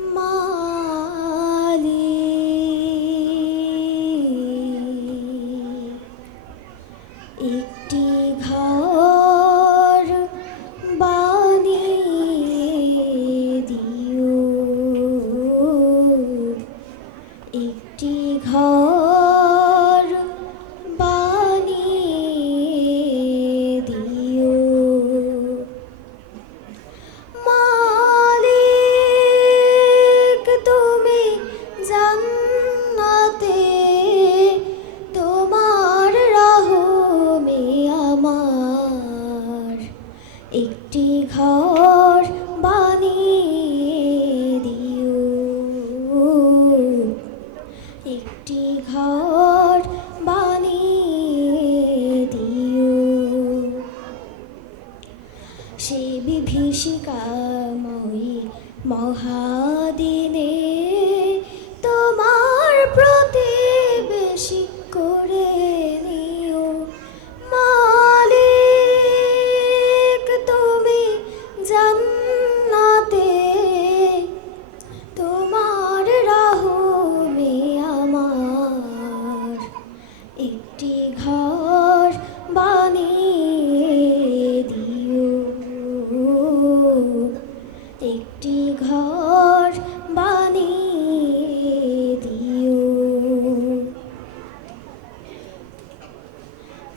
Mom. একটি ঘর বানিয়ে দিও। একটি ঘর বানিয়ে দিও। সে বিভীষিকাময়ী মহাদিনে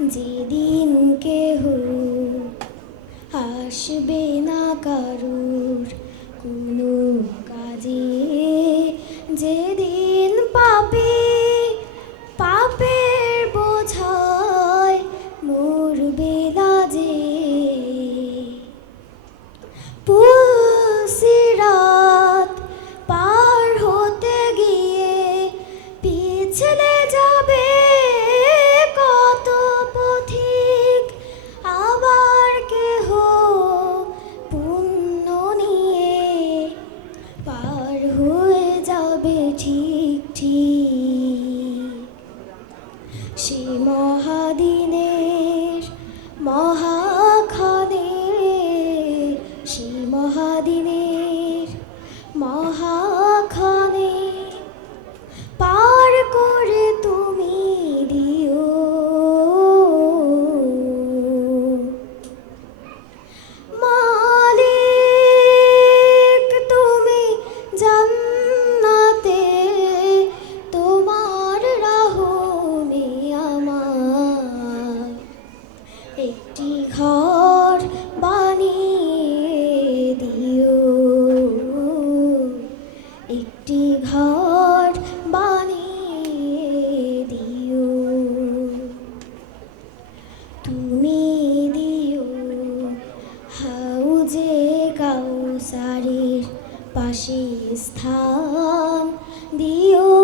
যেদিন কেহ আসবে না কারুর কোনো কাজে যেদিন 我好。একটি ঘর বানিয়ে দিও। একটি ঘর বানিয়ে দিও। তুমি দিও হাউজে কাউসারের পাশে স্থান দিও।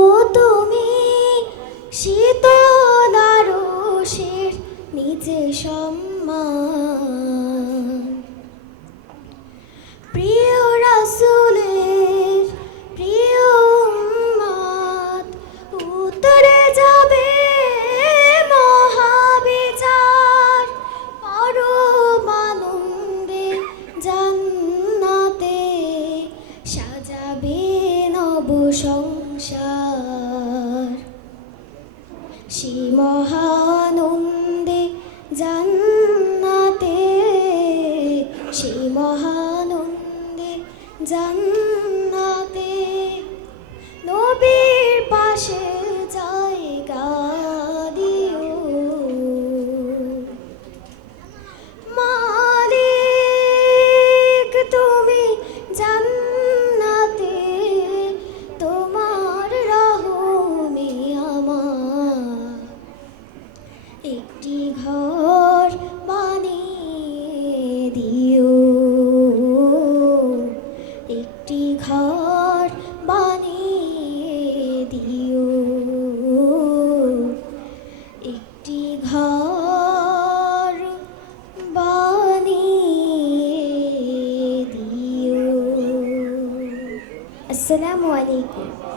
শ্রীমহানন্দে জান্নাতে শ্রীমহানন্দে জান্নাতে। নবীর পাশে 我爱你。